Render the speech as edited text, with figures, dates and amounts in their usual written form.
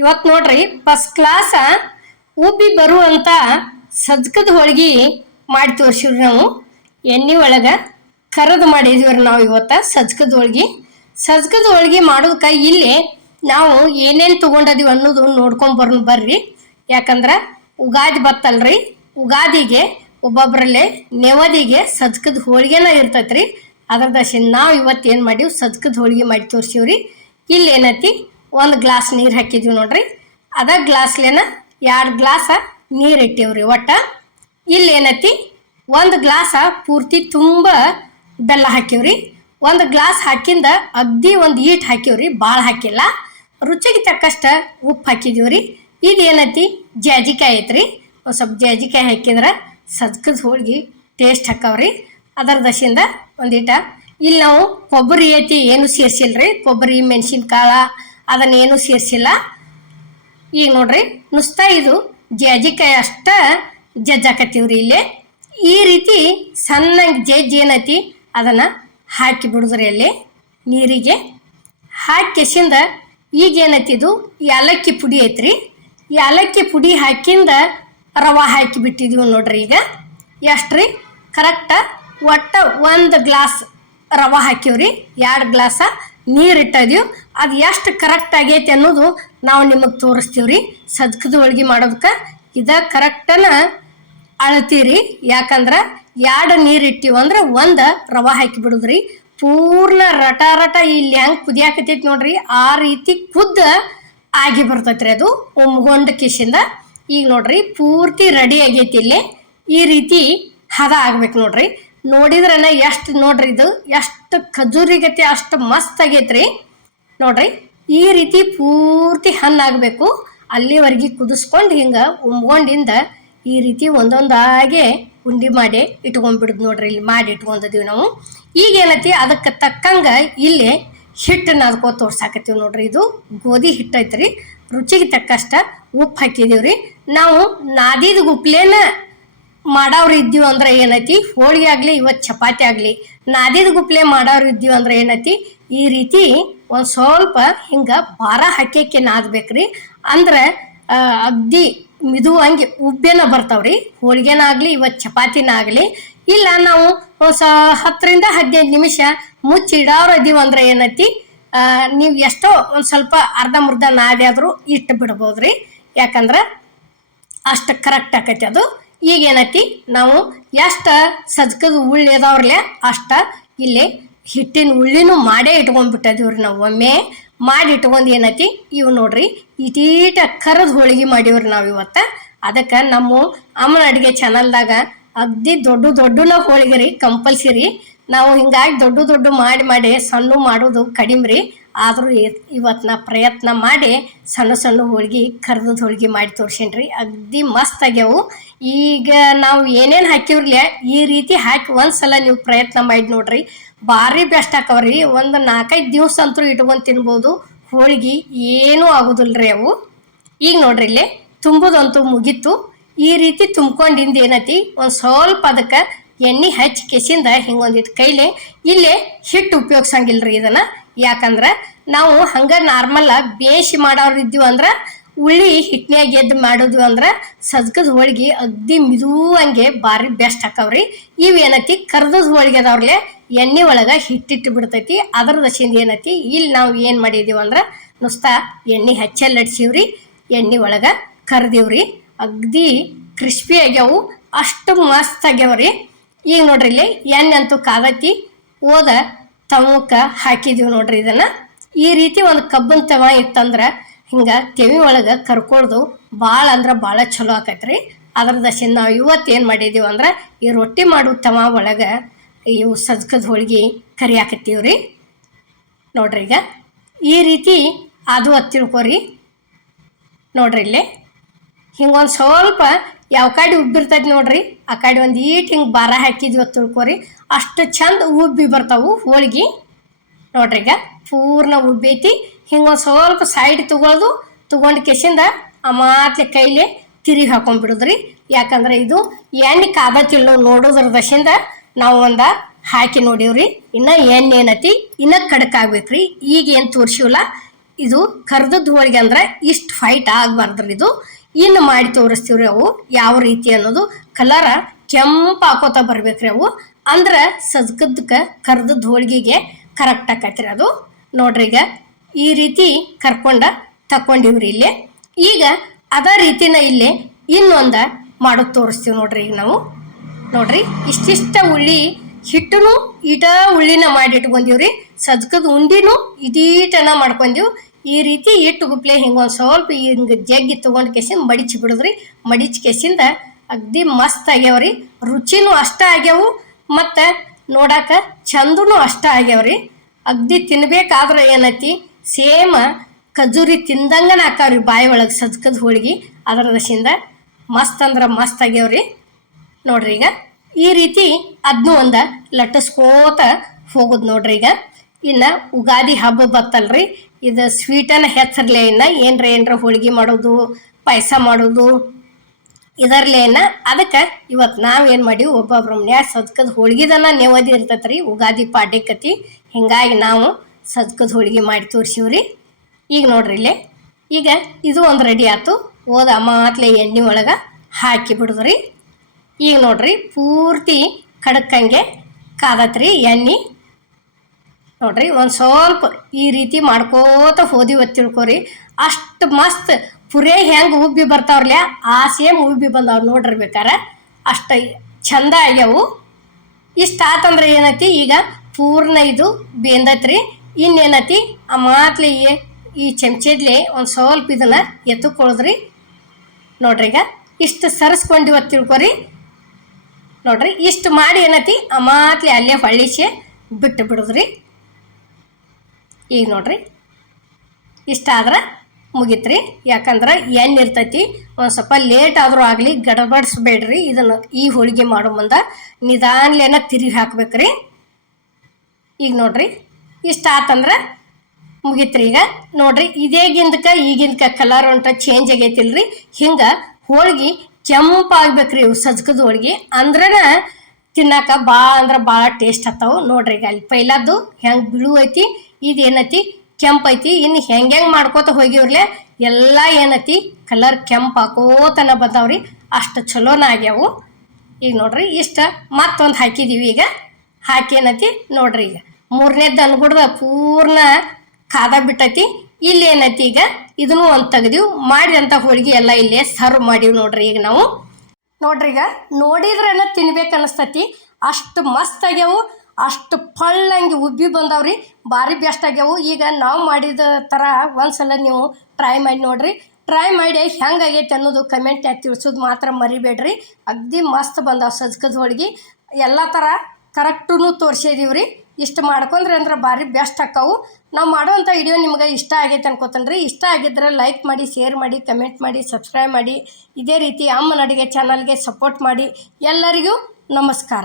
ಇವತ್ತು ನೋಡ್ರಿ first class ಉಬ್ಬಿ ಬರುವಂತ ಸಜ್ಕದ ಹೋಳಿಗೆ ಮಾಡಿ ತೋರಿಸಿವ್ರಿ. ನಾವು ಎಣ್ಣೆ ಒಳಗ ಕರದು ಮಾಡಿದೀವ್ರಿ. ನಾವು ಇವತ್ತ ಸಜ್ಕದ ಹೋಳಿಗೆ ಮಾಡೋದಕ್ಕೆ ಇಲ್ಲಿ ನಾವು ಏನೇನು ತಗೊಂಡದೀವಿ ಅನ್ನೋದು ನೋಡ್ಕೊಂಡ್ ಬರ್ರಿ. ಯಾಕಂದ್ರ ಉಗಾದಿ ಬತ್ತಲ್ರಿ, ಉಗಾದಿಗೆ ಒಬ್ಬೊಬ್ರಲ್ಲೇ ನೆವದಿಗೆ ಸಜ್ಕದ ಹೋಳಿಗೆನ ಇರ್ತೈತ್ರಿ. ಅದ್ರದಶಿ ನಾವು ಇವತ್ತು ಏನು ಮಾಡೀವಿ, ಸಜ್ಕದ ಹೋಳಿಗೆ ಮಾಡಿ ತೋರಿಸಿವ್ರಿ. ಇಲ್ಲಿ ಏನೈತಿ, 1 ಗ್ಲಾಸ್ ನೀರು ಹಾಕಿದೀವಿ ನೋಡ್ರಿ. ಅದ ಗ್ಲಾಸ್ಲೇನ 2 ಗ್ಲಾಸ ನೀರು ಇಟ್ಟೇವ್ರಿ. ಒಟ್ಟ ಇಲ್ಲಿ ಏನೈತಿ, 1 ಗ್ಲಾಸ ಪೂರ್ತಿ ತುಂಬ ಬೆಲ್ಲ ಹಾಕಿವ್ರಿ. 1 ಗ್ಲಾಸ್ ಹಾಕಿಂದ ಅಗ್ದಿ 1 ಈಟ್ ಹಾಕಿವ್ರಿ, ಭಾಳ ಹಾಕಿಲ್ಲ. ರುಚಿಗೆ ತಕ್ಕಷ್ಟ ಉಪ್ಪು ಹಾಕಿದೀವ್ರಿ. ಇದೇನೈತಿ, ಜಾಜಿಕಾಯಿ ಐತ್ರಿ. ಒಂದು ಸ್ವಲ್ಪ ಜಾಜಿಕಾಯಿ ಹಾಕಿದ್ರೆ ಸಜ್ಕದ ಹೋಳಿಗೆ ಟೇಸ್ಟ್ ಹಾಕವ್ರಿ. ಅದರ ದಶಿಂದ ಒಂದಿಟ ಇಲ್ಲಿ ನಾವು ಕೊಬ್ಬರಿ ಐತಿ ಏನು ಸೇರಿಸಿಲ್ರಿ. ಕೊಬ್ಬರಿ, ಮೆಣಸಿನ್ಕಾಳು ಅದನ್ನೇನು ಸೇರಿಸಿಲ್ಲ. ಈಗ ನೋಡ್ರಿ, ನುಸ್ತಾ ಇದು ಜಾಜಿಕಾಯಿ ಅಷ್ಟ ಜಜ್ಜಾಕತ್ತೀವ್ರಿ. ಇಲ್ಲಿ ಈ ರೀತಿ ಸಣ್ಣಂಗೆ ಜಜ್ಜಿ ಏನೈತಿ ಅದನ್ನು ಹಾಕಿ ಬಿಡುದ್ರಿ. ಅಲ್ಲಿ ನೀರಿಗೆ ಹಾಕಿ ಕೆಸಿಂದ ಈಗ ಏನೈತಿ, ಇದು ಏಲಕ್ಕಿ ಪುಡಿ ಐತ್ರಿ. ಏಲಕ್ಕಿ ಪುಡಿ ಹಾಕಿಂದ ರವೆ ಹಾಕಿ ಬಿಟ್ಟಿದೀವಿ ನೋಡ್ರಿ. ಈಗ ಎಷ್ಟ್ರಿ, ಕರೆಕ್ಟ ಒಟ್ಟ 1 ಗ್ಲಾಸ್ ರವೆ ಹಾಕಿವ್ರಿ, 2 ಗ್ಲಾಸ ನೀರು ಇಟ್ಟಿದೀವಿ. ಅದು ಎಷ್ಟು ಕರೆಕ್ಟ್ ಆಗೈತಿ ಅನ್ನೋದು ನಾವು ನಿಮಗೆ ತೋರಿಸ್ತೀವ್ರಿ. ಸಜ್ಕದ ಹೋಳಿಗೆ ಮಾಡೋದಕ್ಕೆ ಇದ ಕರೆಕ್ಟನ ಅಳತೀರಿ. ಯಾಕಂದ್ರೆ 2 ನೀರು ಇಟ್ಟಿವಂದ್ರೆ 1 ರವೆ ಹಾಕಿ ಬಿಡುದ್ರಿ. ಪೂರ್ಣ ರಟ ಇಲ್ಲಿ ಹೆಂಗೆ ಕುದಿಯಾಕತೈತಿ ನೋಡ್ರಿ, ಆ ರೀತಿ ಕುದ್ದ ಆಗಿ ಬರ್ತೈತ್ರಿ. ಅದು ಒಮ್ಗೊಂಡ ಕಿಶಿಂದ ಈಗ ನೋಡ್ರಿ ಪೂರ್ತಿ ರೆಡಿ ಆಗೈತಿ. ಇಲ್ಲಿ ಈ ರೀತಿ ಹದ ಆಗ್ಬೇಕು ನೋಡ್ರಿ. ನೋಡಿದ್ರನ ಎಷ್ಟು ನೋಡ್ರಿ, ಇದು ಎಷ್ಟು ಖಜೂರಿಗತಿ ಅಷ್ಟು ಮಸ್ತ್ ಆಗೈತ್ರಿ ನೋಡ್ರಿ. ಈ ರೀತಿ ಪೂರ್ತಿ ಹಣ್ಣಾಗಬೇಕು. ಅಲ್ಲಿವರೆಗೆ ಕುದಿಸ್ಕೊಂಡು ಹಿಂಗೆ ಉಮ್ಗೊಂಡಿಂದ ಈ ರೀತಿ ಒಂದೊಂದಾಗೆ ಉಂಡಿ ಮಾಡಿ ಇಟ್ಕೊಂಡ್ಬಿಡುದು ನೋಡ್ರಿ. ಇಲ್ಲಿ ಮಾಡಿ ಇಟ್ಕೊಂಡಿದೀವಿ ನಾವು. ಈಗ ಏನೈತಿ, ಅದಕ್ಕೆ ತಕ್ಕಂಗ ಇಲ್ಲಿ ಹಿಟ್ಟನ್ನ ಅದಕ್ಕೋ ತೋರ್ಸಾಕತ್ತೀವಿ ನೋಡ್ರಿ. ಇದು ಗೋಧಿ ಹಿಟ್ಟು ಐತ್ರಿ. ರುಚಿಗೆ ತಕ್ಕಷ್ಟ ಉಪ್ಪು ಹಾಕಿದೀವ್ರಿ. ನಾವು ನಾದಿದ ಗುಪ್ಲೇನ ಮಾಡೋರು ಇದ್ದೀವಿ ಅಂದ್ರೆ ಏನೈತಿ, ಹೋಳಿಗೆ ಆಗಲಿ ಇವತ್ತು ಚಪಾತಿ ಆಗಲಿ ನಾದಿದ ಗುಪ್ಲೆ ಮಾಡೋರು ಇದ್ದೀವಿ ಅಂದ್ರೆ ಏನೈತಿ, ಈ ರೀತಿ ಒಂದು ಸ್ವಲ್ಪ ಹಿಂಗೆ ಭಾರ ಹಾಕ್ಯಕ್ಕೆ ನಾದ್ಬೇಕ್ರಿ. ಅಂದ್ರೆ ಅಗ್ದಿ ಮಿದುವಂಗೆ ಉಬ್ಬೆನ ಬರ್ತಾವ್ರಿ. ಹೋಳಿಗೆನ ಆಗಲಿ ಇವತ್ತು ಚಪಾತಿನ ಆಗಲಿ. ಇಲ್ಲ ನಾವು 10 ರಿಂದ 15 ನಿಮಿಷ ಮುಚ್ಚಿಡೋರು ಇದೀವಿ ಅಂದ್ರೆ ಏನೈತಿ, ನೀವು ಎಷ್ಟೋ ಒಂದು ಸ್ವಲ್ಪ ಅರ್ಧಂಬರ್ಧ ನಾದಿ ಆದರೂ ಇಟ್ಟು ಬಿಡ್ಬೋದ್ರಿ. ಯಾಕಂದ್ರೆ ಅಷ್ಟು ಕರೆಕ್ಟ್ ಆಕೈತಿ ಅದು. ಈಗ ಏನೈತಿ, ನಾವು ಎಷ್ಟು ಸಜ್ಕದ ಉಳ್ಳಿ ಅದಾವ್ರಲ್ಲೇ ಅಷ್ಟ ಇಲ್ಲಿ ಹಿಟ್ಟಿನ ಉಳ್ಳಿನೂ ಮಾಡೇ ಇಟ್ಕೊಂಡ್ಬಿಟ್ಟಿದೀವ್ರಿ. ನಾವು ಒಮ್ಮೆ ಮಾಡಿ ಇಟ್ಕೊಂಡು ಏನೈತಿ, ಇವು ನೋಡ್ರಿ ಇಟೀಟ ಕರದ ಹೋಳಿಗೆ ಮಾಡೀವ್ರಿ ನಾವು ಇವತ್ತು. ಅದಕ್ಕೆ ನಮ್ಮ ಅಮ್ಮನ ಅಡುಗೆ ಚಾನಲ್ದಾಗ ಅಗ್ದಿ ದೊಡ್ಡನ ಹೋಳಿಗೆ ರೀ ಕಂಪಲ್ಸರಿ. ನಾವು ಹಿಂಗಾಗಿ ದೊಡ್ಡ ಮಾಡಿ ಸಣ್ಣ ಮಾಡೋದು ಕಡಿಮೆ ರೀ. ಆದರೂ ಇವತ್ತು ನಾ ಪ್ರಯತ್ನ ಮಾಡಿ ಸಣ್ಣ ಹೋಳಿಗೆ ಕರ್ದದ ಹೋಳಿಗೆ ಮಾಡಿ ತೋರ್ಸೇನ್ರಿ. ಅಗ್ದಿ ಮಸ್ತ್ ಆಗ್ಯಾವು. ಈಗ ನಾವು ಏನೇನು ಹಾಕಿವ್ರಲ್ಲ ಈ ರೀತಿ ಹಾಕಿ ಒಂದ್ಸಲ ನೀವು ಪ್ರಯತ್ನ ಮಾಡಿ ನೋಡ್ರಿ, ಭಾರಿ ಬೆಸ್ಟ್ ಹಾಕವ್ರಿ. ಒಂದು 4-5 ದಿವಸ ಅಂತೂ ಇಟ್ಕೊಂಡು ತಿನ್ಬೋದು. ಹೋಳಿಗೆ ಏನೂ ಆಗೋದಿಲ್ರಿ ಅವು. ಈಗ ನೋಡ್ರಿ ಇಲ್ಲಿ ತುಂಬೋದಂತೂ ಮುಗೀತು. ಈ ರೀತಿ ತುಂಬ್ಕೊಂಡಿಂದ ಏನೈತಿ, ಒಂದು ಸ್ವಲ್ಪ ಅದಕ್ಕೆ ಎಣ್ಣೆ ಹಚ್ಚಿ ಕೆಸಿಂದ ಹಿಂಗೊಂದಿಟ್ಟು ಕೈಲಿ ಇಲ್ಲೇ ಹಿಟ್ಟು ಉಪಯೋಗಿಸಂಗಿಲ್ರಿ ಇದನ್ನ. ಯಾಕಂದ್ರೆ ನಾವು ಹಂಗ ನಾರ್ಮಲ್ ಬೇಯಿಸಿ ಮಾಡೋರು ಇದ್ದೀವಿ ಅಂದ್ರೆ ಉಳ್ಳಿ ಹಿಟ್ನ್ಯಾಗ ಎದ್ದು ಮಾಡೋದು ಅಂದ್ರೆ ಸಜ್ಕದ ಹೋಳಿಗೆ ಅಗ್ದಿ ಮಿದುವಂಗೆ ಭಾರಿ ಬೆಸ್ಟ್ ಹಾಕವ್ರಿ. ಇವೇನೈತಿ, ಕರ್ದದ ಹೋಳಿಗೆ ಅದಾವ್ರಲ್ಲೇ ಎಣ್ಣೆ ಒಳಗೆ ಹಿಟ್ಟಿಟ್ಟು ಬಿಡ್ತೈತಿ. ಅದರ ದಶಿಂದ ಏನೈತಿ, ಇಲ್ಲಿ ನಾವು ಏನು ಮಾಡಿದೀವಿ ಅಂದ್ರೆ ನುಸ್ತಾ ಎಣ್ಣೆ ಹಚ್ಚಲ್ಲಡ್ಸಿವ್ರಿ, ಎಣ್ಣೆ ಒಳಗೆ ಕರ್ದೀವ್ರಿ. ಅಗ್ದಿ ಕ್ರಿಸ್ಪಿ ಆಗ್ಯಾವು, ಅಷ್ಟು ಮಸ್ತ್ ಆಗ್ಯಾವ್ರಿ. ಈಗ ನೋಡ್ರಿ ಇಲ್ಲಿ ಎಣ್ಣೆ ಅಂತೂ ಕಾದತಿ, ಓದ ತವಕ್ಕೆ ಹಾಕಿದೀವಿ ನೋಡ್ರಿ. ಇದನ್ನ ಈ ರೀತಿ ಒಂದು ಕಬ್ಬನ್ ತವ ಇತ್ತಂದ್ರೆ ಹಿಂಗೆ ತೆವಿ ಒಳಗೆ ಕರ್ಕೊಳ್ದು ಭಾಳ ಅಂದ್ರೆ ಭಾಳ ಚಲೋ ಆಕೈತ್ರಿ. ಅದ್ರ ದಶಿಂದ ನಾವು ಇವತ್ತೇನು ಮಾಡಿದೀವಿ ಅಂದ್ರೆ ಈ ರೊಟ್ಟಿ ಮಾಡೋ ತವ ಒಳಗೆ ಇವು ಸಜ್ಕದ ಹೋಳಿಗೆ ಕರಿ ಹಾಕತ್ತೀವ್ರಿ ನೋಡ್ರಿ. ಈಗ ಈ ರೀತಿ ಅದು ತಿಳ್ಕೊರಿ ನೋಡ್ರಿ. ಇಲ್ಲಿ ಹಿಂಗೊಂದು ಸ್ವಲ್ಪ ಯಾವ ಕಡೆ ಉಬ್ಬಿರ್ತೈತಿ ನೋಡ್ರಿ, ಆ ಕಡೆ ಒಂದು ಈಟ್ ಹಿಂಗೆ ಭಾರ ಹಾಕಿದ್ವಿ ತಿಳ್ಕೊರಿ. ಅಷ್ಟು ಚಂದ ಉಬ್ಬಿ ಬರ್ತಾವು ಹೋಳಿಗೆ ನೋಡ್ರಿ. ಈಗ ಪೂರ್ಣ ಉಬ್ಬೈತಿ. ಹಿಂಗೊಂದು ಸ್ವಲ್ಪ ಸೈಡ್ ತಗೊಂಡು ಕೆಸಿಂದ ಆ ಮಾತ್ಲೆ ಕೈಲಿ ತಿರುಗಿ ಹಾಕೊಂಡ್ಬಿಡುದ್ರಿ. ಯಾಕಂದ್ರೆ ಇದು ಎಣ್ಣೆ ಕಾದತಿಲ್ಲ ನೋಡೋದ್ರ ದಶಿಂದ ನಾವು ಒಂದು ಹಾಕಿ ನೋಡೀವ್ರಿ. ಇನ್ನು ಎಣ್ಣೆ ಏನೈತಿ ಇನ್ನೂ ಕಡಕ್ ಆಗ್ಬೇಕ್ರಿ. ಈಗ ಏನು ತೋರಿಸಿವಲ್ಲ ಇದು ಕರ್ದದ್ದು ಹೋಳಿಗೆ ಅಂದ್ರೆ ಇಷ್ಟು ಫೈಟ್ ಆಗಬಾರ್ದ್ರಿ. ಇದು ಇನ್ನು ಮಾಡಿ ತೋರಿಸ್ತೀವ್ರಿ. ಅವು ಯಾವ ರೀತಿ ಅನ್ನೋದು ಕಲರ ಕೆಂಪು ಹಾಕೋತ ಬರ್ಬೇಕ್ರಿ. ಅವು ಅಂದ್ರೆ ಸಜ್ಕದಕ್ಕೆ ಕರ್ದದ್ದು ಹೋಳಿಗೆಗೆ ಕರೆಕ್ಟ್ ಆಕೈತ್ರಿ. ಅದು ನೋಡ್ರಿ ಈಗ ಈ ರೀತಿ ಕರ್ಕೊಂಡ ತಕೊಂಡಿವ್ರಿ ಇಲ್ಲಿ. ಈಗ ಅದೇ ರೀತಿನ ಇಲ್ಲಿ ಇನ್ನೊಂದು ಮಾಡೋದು ತೋರಿಸ್ತೀವಿ ನೋಡ್ರಿ. ಈಗ ನಾವು ನೋಡ್ರಿ ಇಷ್ಟಿಷ್ಟ ಉಳ್ಳಿ ಹಿಟ್ಟನು ಇಟ ಉಳ್ಳಿನ ಮಾಡಿ ಇಟ್ಕೊಂಡಿವ್ರಿ. ಸಜ್ಕದ ಉಂಡಿನೂ ಇದೀಟನ ಮಾಡ್ಕೊಂಡೀವಿ. ಈ ರೀತಿ ಇಟ್ಟು ಗುಪ್ಲೆ ಹಿಂಗೊಂದು ಸ್ವಲ್ಪ ಹಿಂಗೆ ಜಗ್ಗಿ ತೊಗೊಂಡು ಕೆಸಿಂದ ಮಡಿಚಿ ಬಿಡುದ್ರಿ. ಮಡಿಚಿ ಕೆಸಿಂದ ಅಗ್ದಿ ಮಸ್ತ್ ಆಗ್ಯಾವ್ರಿ. ರುಚಿನೂ ಅಷ್ಟ ಆಗ್ಯಾವು ಮತ್ತು ನೋಡಾಕ ಚಂದನೂ ಅಷ್ಟ ಆಗ್ಯಾವ್ರಿ. ಅಗ್ದಿ ತಿನ್ಬೇಕಾದ್ರೆ ಏನೈತಿ ಸೇಮ್ ಖಜೂರಿ ತಿಂದಂಗನ ಹಾಕಾವ್ರಿ ಬಾಯಿ ಒಳಗೆ ಸಜ್ಕದ ಹೋಳಿಗೆ. ಅದರ ದಶಿಂದ ಮಸ್ತ್ ಅಂದ್ರೆ ಮಸ್ತ್ ಆಗ್ಯಾವ್ರಿ. ನೋಡ್ರಿ ಈಗ ಈ ರೀತಿ ಅದನ್ನೂ ಒಂದು ಲಟ್ಟಿಸ್ಕೋತ ಹೋಗೋದು ನೋಡ್ರಿ. ಈಗ ಇನ್ನು ಉಗಾದಿ ಹಬ್ಬ ಬತ್ತಲ್ರಿ, ಇದು ಸ್ವೀಟನ್ನು ಹೆಸರ್ಲೆ ಇನ್ನು ಏನರ ಹೋಳಿಗೆ ಮಾಡೋದು, ಪಾಯಸ ಮಾಡೋದು ಇದರ್ಲೇನ. ಅದಕ್ಕೆ ಇವತ್ತು ನಾವೇನು ಮಾಡೀವಿ, ಒಬ್ಬೊಬ್ರ ಮನ್ಯಾಗ ಸಜ್ಕದ ಹೋಳಿಗೆದನ್ನ ನೆವದಿ ಇರ್ತೈತೆ ರೀ ಉಗಾದಿ ಪಾಡ್ಯಕತಿ. ಹಿಂಗಾಗಿ ನಾವು ಸಜ್ಕದ ಹೋಳಿಗೆ ಮಾಡಿ ತೋರಿಸಿವ್ರಿ. ಈಗ ನೋಡ್ರಿ ಇಲ್ಲೇ ಈಗ ಇದು ಒಂದು ರೆಡಿ ಆಯ್ತು. ಹೋದ ಮಾತ್ಲೆ ಎಣ್ಣೆ ಒಳಗೆ ಹಾಕಿ ಬಿಡುದ್ರಿ. ಈಗ ನೋಡ್ರಿ ಪೂರ್ತಿ ಕಡಕ್ಕಂಗೆ ಕಾದತ್ರಿ ಎಣ್ಣೆ. ನೋಡ್ರಿ ಒಂದು ಸ್ವಲ್ಪ ಈ ರೀತಿ ಮಾಡ್ಕೋತ ಹೋದಿವಿ ತಿಳ್ಕೊರಿ. ಅಷ್ಟು ಮಸ್ತ್ ಪುರೇ ಹೆಂಗೆ ಉಬ್ಬಿ ಬರ್ತಾವ್ರಲ್ಲ ಆ ಸೇಮ್ ಉಬ್ಬಿ ಬಂದಾವ್ ನೋಡ್ರಿ. ಬೇಕಾರೆ ಅಷ್ಟು ಚಂದ ಆಗ್ಯಾವು. ಇಷ್ಟ ಆತಂದ್ರೆ ಏನೈತಿ ಈಗ ಪೂರ್ಣ ಇದು ಬೇಂದತ್ರಿ. ಇನ್ನೇನೈತಿ ಆ ಮಾತ್ಲೆ ಈ ಚಮಚದ್ಲೆ ಒಂದು ಸ್ವಲ್ಪ ಇದನ್ನ ಎತ್ತುಕೊಳದ್ರಿ. ನೋಡ್ರಿ ಈಗ ಇಷ್ಟು ಸರಿಸ್ಕೊಂಡಿವತ್ತು ತಿಳ್ಕೊರಿ. ನೋಡ್ರಿ ಇಷ್ಟು ಮಾಡಿ ಏನೈತಿ ಆ ಮಾತ್ಲೆ ಅಲ್ಲೇ ಹೊಳ್ಳಿಸಿ ಬಿಟ್ಟು ಬಿಡುದ್ರಿ. ಈಗ ನೋಡ್ರಿ ಇಷ್ಟ ಆದ್ರೆ ಮುಗಿತ್ರಿ. ಯಾಕಂದ್ರೆ ಎಣ್ಣೆ ಇರ್ತೈತಿ, ಒಂದು ಸ್ವಲ್ಪ ಲೇಟ್ ಆದರೂ ಆಗಲಿ ಗಡಬಡಿಸ್ಬೇಡ್ರಿ. ಇದನ್ನು ಈ ಹೋಳಿಗೆ ಮಾಡೋ ಮುಂದೆ ನಿಧಾನ್ಲೇನ ತಿರುಗಿ ಹಾಕ್ಬೇಕ್ರಿ. ಈಗ ನೋಡ್ರಿ ಇಷ್ಟ ಆತಂದ್ರೆ ಮುಗಿತ್ರಿ. ಈಗ ನೋಡ್ರಿ ಇದೇ ಈಗಿಂದಕ್ಕೆ ಕಲರ್ ಹೊಂಟ ಚೇಂಜ್ ಆಗೈತಿಲ್ರಿ. ಹಿಂಗೆ ಹೋಳಿಗೆ ಕೆಂಪಾಗ್ಬೇಕ್ರಿ. ಇವು ಸಜ್ಕದ ಹೋಳಿಗೆ ಅಂದ್ರೇ ತಿನ್ನಾಕ ಭಾಳ ಟೇಸ್ಟ್ ಆಗ್ತಾವೆ. ನೋಡ್ರಿ ಈಗ ಅಲ್ಲಿ ಪೈಲಾದ್ದು ಹೆಂಗೆ ಬಿಳು ಐತಿ, ಇದೇನೈತಿ ಕೆಂಪು ಐತಿ. ಇನ್ನು ಹೆಂಗೆ ಮಾಡ್ಕೋತ ಹೋಗಿವ್ರಲೆ ಎಲ್ಲ ಏನೈತಿ ಕಲರ್ ಕೆಂಪು ಹಾಕೋತನ ಬಂದಾವ್ರಿ. ಅಷ್ಟು ಚಲೋನ ಆಗ್ಯಾವು. ಈಗ ನೋಡ್ರಿ ಇಷ್ಟ ಮತ್ತೊಂದು ಹಾಕಿದೀವಿ. ಈಗ ಹಾಕಿ ಏನೈತಿ ನೋಡ್ರಿ ಈಗ ಮೂರನೇದ್ದು ಅನ್ಗುಡ್ದ ಪೂರ್ಣ ಕಾದ ಬಿಟ್ಟೈತಿ. ಇಲ್ಲಿ ಏನೈತಿ ಈಗ ಇದನ್ನು ಒಂದು ತೆಗ್ದೀವಿ. ಮಾಡಿದಂಥ ಹೋಳಿಗೆ ಎಲ್ಲ ಇಲ್ಲೇ ಸರ್ವ್ ಮಾಡೀವಿ ನೋಡ್ರಿ. ಈಗ ನಾವು ನೋಡ್ರಿ ಈಗ ನೋಡಿದ್ರೆಲ್ಲ ತಿನ್ಬೇಕು ಅನಿಸ್ತೈತಿ. ಅಷ್ಟು ಮಸ್ತ್ ಆಗ್ಯಾವು, ಅಷ್ಟು ಪಳ್ಳಂಗೆ ಉಬ್ಬಿ ಬಂದಾವ್ರಿ. ಭಾರಿ ಬೆಸ್ಟ್ ಆಗ್ಯಾವು. ಈಗ ನಾವು ಮಾಡಿದ ಥರ ಒಂದ್ಸಲ ನೀವು ಟ್ರೈ ಮಾಡಿ ನೋಡ್ರಿ. ಟ್ರೈ ಮಾಡಿ ಹೆಂಗಾಗೈತೆ ಅನ್ನೋದು ಕಮೆಂಟ್ನಾಗ ತಿಳಿಸೋದು ಮಾತ್ರ ಮರಿಬೇಡ್ರಿ. ಅಗ್ದಿ ಮಸ್ತ್ ಬಂದಾವ ಸಜ್ಕದ ಹೋಳಿಗೆ. ಎಲ್ಲ ಥರ ಕರೆಕ್ಟೂ ತೋರಿಸಿದೀವಿ. ಇಷ್ಟು ಮಾಡ್ಕೊಂಡ್ರಿ ಅಂದ್ರೆ ಭಾರಿ ಬೆಸ್ಟ್ ಆಕ್ಕಾವು. ನಾವು ಮಾಡೋವಂಥ ವಿಡಿಯೋ ನಿಮ್ಗೆ ಇಷ್ಟ ಆಗೈತೆ ಅನ್ಕೋತನ್ರಿ. ಇಷ್ಟ ಆಗಿದ್ರೆ ಲೈಕ್ ಮಾಡಿ, ಶೇರ್ ಮಾಡಿ, ಕಮೆಂಟ್ ಮಾಡಿ, ಸಬ್ಸ್ಕ್ರೈಬ್ ಮಾಡಿ. ಇದೇ ರೀತಿ ಅಮ್ಮನ ಅಡುಗೆ ಚಾನಲ್ಗೆ ಸಪೋರ್ಟ್ ಮಾಡಿ. ಎಲ್ಲರಿಗೂ ನಮಸ್ಕಾರ.